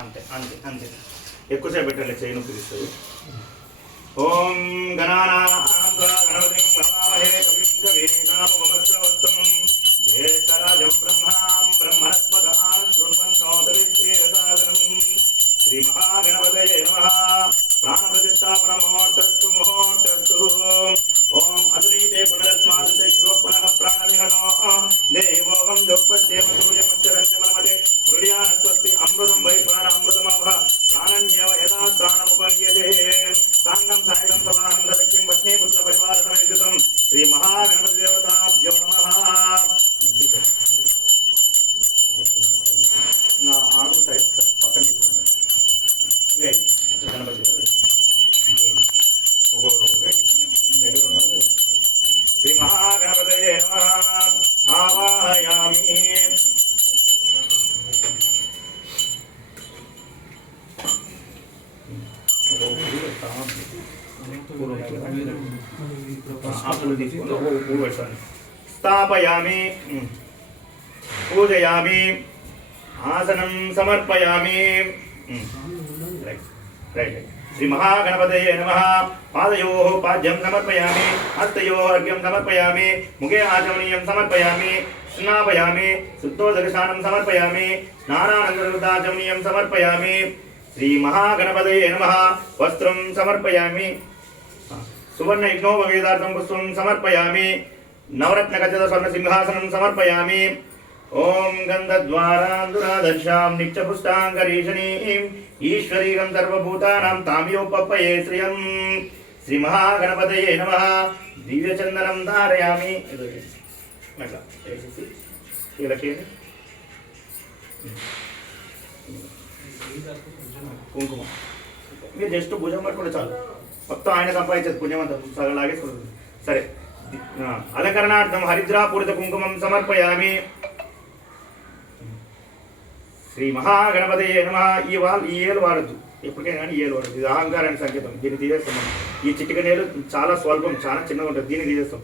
అంతే అంతే అంతే ఎక్కువసేపు పెట్టండి చేయి నొప్పి తీస్తుంది. ఓం గణానాం గణపతిం హవామహే కవిం కవీనాముపమశ్రవస్తమం జ్యేష్ఠరాజం బ్రహ్మణాం బ్రహ్మణస్పద శృణ్వన్నోతవిశ్రీరసాదనం శ్రీమహాగణపతయే నమః. ప్రాణప్రతిష్టాపనమోర్తస్తు ముహూర్తస్తు. ఓం అదునీతే పునరస్మాత్ చక్షుః పునః ప్రాణమిహనో దేవోగం జోపస్యేమ సూర్యముచ్చరంతి మనమతే మృడ్యానస్వస్తి అమృతం వై ప్రాణామృతమభ ప్రాణన్యేవ యథా స్థానముపర్యతే. సాంగం సాయుధం సమానం సవ్యక్తిం పత్నీ పుత్ర పరివార సమేతం శ్రీ మహాగణపతి దేవతాభ్యో నమః. నా ఆరు సైడ్ పక్కన గణపతి దగ్గర ఉన్నారు. శ్రీ మహాగణపతయే నమః. ఆవాహయామి. స్థాపయామి పూజయామి ఆసనం సమర్పయామి. శ్రీ మహాగణపతయే నమః. పాదయోః పాద్యం సమర్పయామి హస్తయోః అర్ఘ్యం సమర్పయామి ముఖే ఆచమనీయం సమర్పయామి స్నాపయామి శుద్ధోదకశానం సమర్పయామి స్నానానంతరశుద్ధాచమనీయం సమర్పయామి. శ్రీ మహాగణపతయే నమః. వస్త్రం సమర్పయామి సువర్ణ యజ్ఞోపవేదార్థం పుష్పం సమర్పయామి నవరత్న ఖచ్చిత స్వర్ణ సింహాసనం సమర్పయామి. ఓం గంధద్వారాంధురాదర్శాం నిత్యపుష్టాంగరీషణీం ఈశ్వరీరం సర్వభూతానాం తామియోపప్పయే శ్రియం. శ్రీ మహాగణపతయే నమః. దివ్యచందనం ధారయామి. కుంకుమ మీరు జస్ట్ భుజం పట్టుకుంటే చాలు, మొత్తం ఆయన సంపాదించేది పుణ్యం అంతా సగం లాగేసుకుంటుంది. సరే, అలంకరణార్థం హరిద్రాపూరిత కుంకుమం సమర్పయామి. శ్రీ మహాగణపతయే నమః. ఈ ఏలు వాడద్దు, ఎప్పటికైనా కానీ ఈ ఏలు వాడద్దు, ఇది అహంకారానికి సంకేతం. దీన్ని తీసేస్తాం. ఈ చిటిక నేలు చాలా స్వల్పం, చాలా చిన్నగా ఉంటుంది, దీన్ని తీసేస్తాం.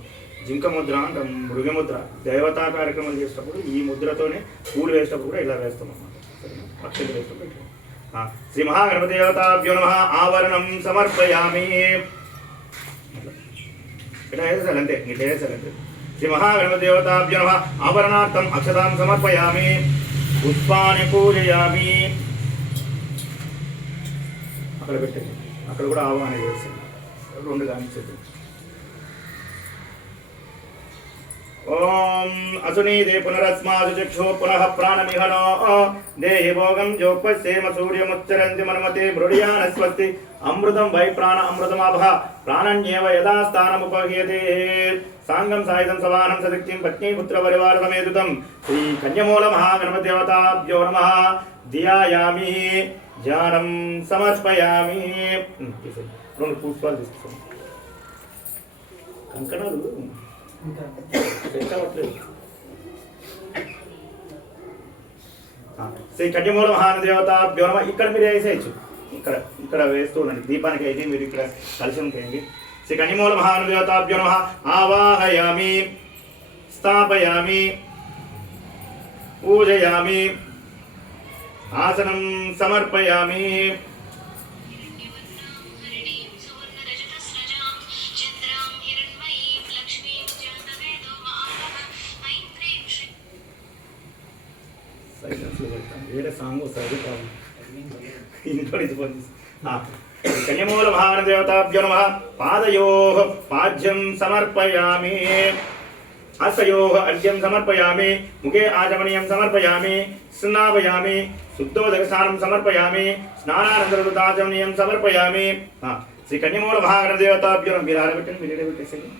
జింక ముద్ర అంటాం, మృగముద్ర. దేవతా కార్యక్రమాలు చేసేటప్పుడు ఈ ముద్రతోనే పూలు వేసేటప్పుడు కూడా ఇలా వేస్తాం అన్నమాట. సరేనా, పక్షులు వేసేటప్పుడు ఇట్లా. శ్రీ మహాగణపతి దేవతాభ్యో నమః. ఆవరణం సమర్పయామి. ఇట్లా వేసేసారు అంతే, ఇట్లా వేసేసారు అంతే. శ్రీ మహాగణపతి దేవతాభ్యో నమః. ఆవరణార్థం అక్షతాం సమర్పయామి పుష్పాన్ని పూజయామి. అక్కడ పెట్టండి, అక్కడ కూడా ఆవాహన చేస్తుంది. రెండు గానించండి. ఓం అసునీదే పునరస్మాదు చక్షు పునః ప్రాణమిహనో దేహి భోగం జోపస్యేమ సూర్యముచ్చరంతి మన్మతే మృడ్యానస్వస్తి అమృతం వై ప్రాణ అమృతమాభ ప్రాణన్యేవ యథా స్థానముపహ్యతే. సాంగం సాయుధం సవానం సశక్తిం పత్నీ పుత్ర పరివార సమేతుతం శ్రీ కన్యమూల మహాగణపతి దేవతాభ్యో నమః. ధ్యాయామి ధ్యానం సమర్పయామి. రెండు పుష్పాలు తీసుకుంటాం. కంకణాలు శ్రీ కన్యమూల మహాదేవతాభ్యో నమః. ఇక్కడ మీరు వేసేయచ్చు, ఇక్కడ ఇక్కడ వేస్తూ ఉండండి. దీపానికి అయితే మీరు ఇక్కడ కలిసి ఉంటాయండి. శ్రీ కన్యమూల మహాదేవతాభ్యో నమః. ఆవాహయామి స్థాపయామి పూజయామి ఆసనం సమర్పయామి. వేరే సాంగ్ వస్తుంది కన్యమూల మహాదేవతాభ్యో నమః. పాదయోః పాద్యం సమర్పయామి హస్తయోః అర్ఘ్యం సమర్పయామి ముఖే ఆచమనీయం సమర్పయామి స్నాపయామి శుద్ధోదకస్నానం సమర్పయామి స్నానానంతరశుద్ధాచమనీయం సమర్పయామి. శ్రీ కన్యమూల మహాదేవతాభ్యో నమః. మీరు ఆడబెట్టండి, మీరు పెట్టేసేయండి.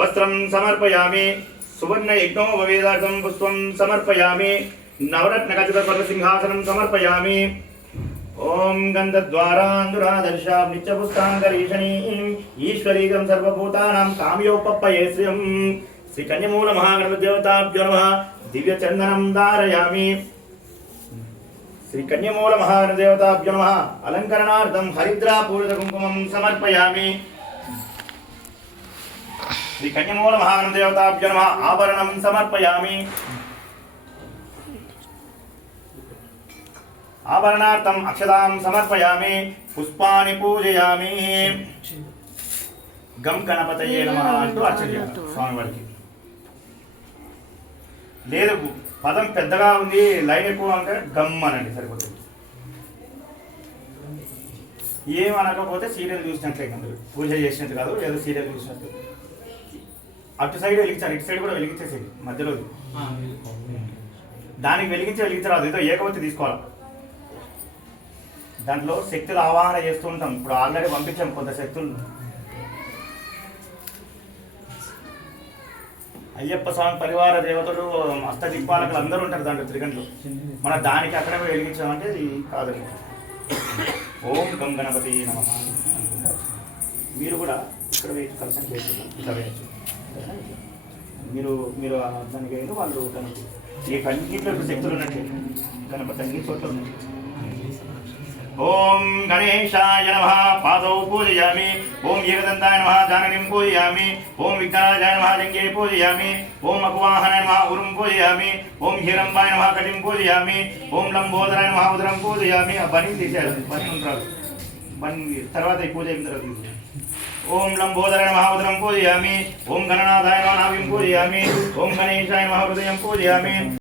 వస్త్రం సమర్పయామి సువర్ణ యజ్ఞోపవేదార్థం పుష్పం సమర్పయామి నవరత్న ఖచ్చిత స్వర్ణ సింహాసనం సమర్పయామి. ఓం గంధద్వారాంధురాదర్శాం నిత్యపుష్టాంగరీషణీం ఈశ్వరీగం సర్వభూతానాం కామ్యోపప్పయే శ్రియం. శ్రీ కన్యమూల మహాగణపతి దేవతాభ్యో నమః. దివ్యచందనం ధారయామి. శ్రీ కన్యమూల మహాగణపతి దేవతాభ్యో నమః. అలంకరణార్థం హరిద్రాపూరిత కుంకుమం సమర్పయామి. శ్రీ కన్యమూల మహాగణపతి దేవతాభ్యో నమః. ఆభరణం సమర్పయామి. ఆభరణార్థం అక్షతాం సమర్పయామి పుష్పాన్ని పూజయామి గం గణపతయే నమః అంటూ అర్చన చేయాలి స్వామివారికి. లేదు పదం పెద్దగా ఉంది లైన్ ఎక్కువ అంటే గమ్ అనండి సరిపోతుంది. ఏం అనకపోతే సీరియల్ చూసినట్లే అందరూ పూజ చేసినట్టు కాదు, ఏదో సీరియల్ చూసినట్టు. అటు సైడ్ వెలిగించాలి, ఇటు సైడ్ కూడా వెలిగించేసేది మధ్యలో. దానికి వెలిగించరాదు, ఏదో ఏకవతి తీసుకోవాలి. దాంట్లో శక్తులు ఆవాహన చేస్తూ ఉంటాం. ఇప్పుడు ఆల్రెడీ పంపించాం కొంత శక్తులు. అయ్యప్ప స్వామి పరివార దేవతలు అష్టదిక్పాలకులు అందరూ ఉంటారు దాంట్లో త్రిగంటలు. మన దానికి అక్కడే వెలిగించామంటే ఇది కాదండి. ఓం గం గణపతి నమః. మీరు కూడా ఇక్కడ వేసి కలసం చేస్తున్నారు, ఇట్లా వేయచ్చు. మీరు మీరు దానికి అయిన వాళ్ళు తనకి ఈ కన్నింటిలో శక్తులు ఉన్నట్టు గణపతి అన్ని చోట్ల ఉన్నాయి. ఓం గణేశాయ నమః పాదౌ పూజయామి. ఓం ఏకదంతాయ నమః జానకీం పూజయామి. ఓం విఘ్నరాజాయ నమః లింగే పూజయామి. ఓం మకువాహనాయ నమః ఉరుం పూజయామి. ఓం హీరంబాయ నమః కటిం పూజయామి. ఓం లంబోదరాయ నమః ఉదరం పూజయామి. ఆ బని తీసేయాలి, బని ఉంటారు. బని తర్వాత ఈ పూజ అయిన తర్వాత ఓం లంబోదరాయ నమః ఉదరం పూజయామి. ఓం గణనాథాయ నమః నాభిం పూజయామి. ఓం గణేశాయ నమః హృదయం పూజయామి.